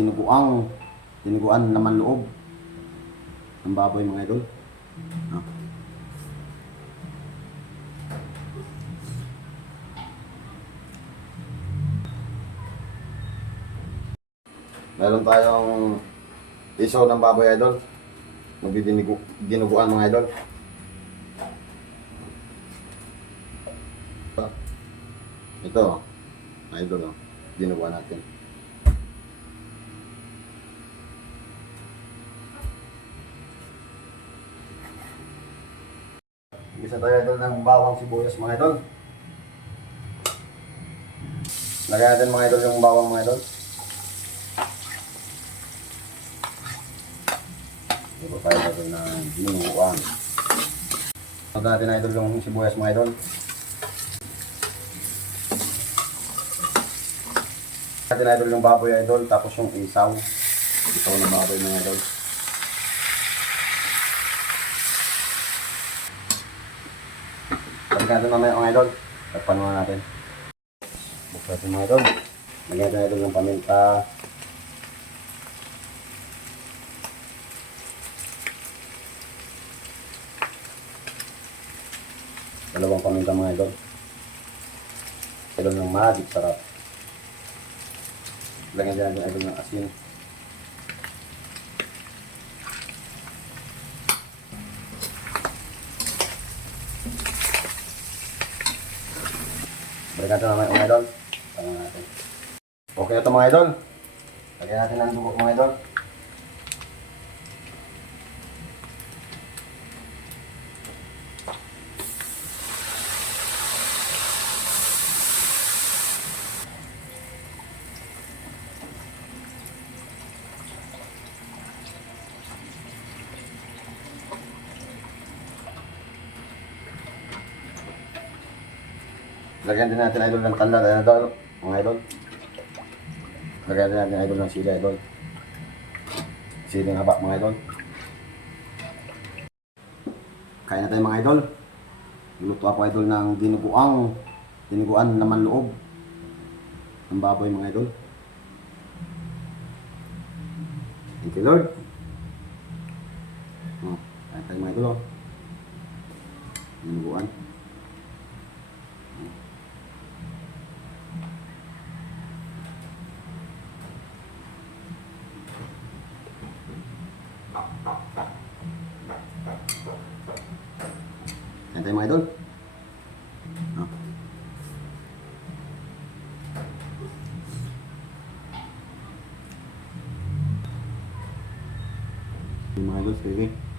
Tinuguang, tinuguan naman loob ng baboy mga idol. No? Meron tayong isaw ng baboy idol. Magdidinuguan mga idol. Ito, idol, oh. dinuguan natin. Isa tayo idol ng bawang sibuyas mga idol. Lagyan natin mga idol yung bawang mga idol. Ito tayo idol ng dinuguan. Lagyan natin idol yung sibuyas mga idol. Lagyan natin idol yung baboy idol tapos yung isaw. Isaw ng baboy mga idol. Balikan natin mamaya mga idol. Takpan muna natin. Buksan natin mga idol. Lagyan natin idol ng paminta. Dalawang paminta mga idol. Idol ng magic sarap. Lagyan natin idol ng asin. Balikan natin mamaya mga idol. Tangan natin. Okay ito mga idol. Lagyan natin ng dugo mga idol. Lagyan din natin idol ng tanla, ano daw, mga idol. Lagyan din natin idol ng sili, idol. Sili ng haba, mga idol. Kain na tayo mga idol. Luto ako idol ng dinuguang, dinuguan naman loob ng baboy mga idol. Thank you Lord. Oh, kain tayo mga idol oh. Dinuguan. Yan tayo mga idol. No? Yung mga idol, sige.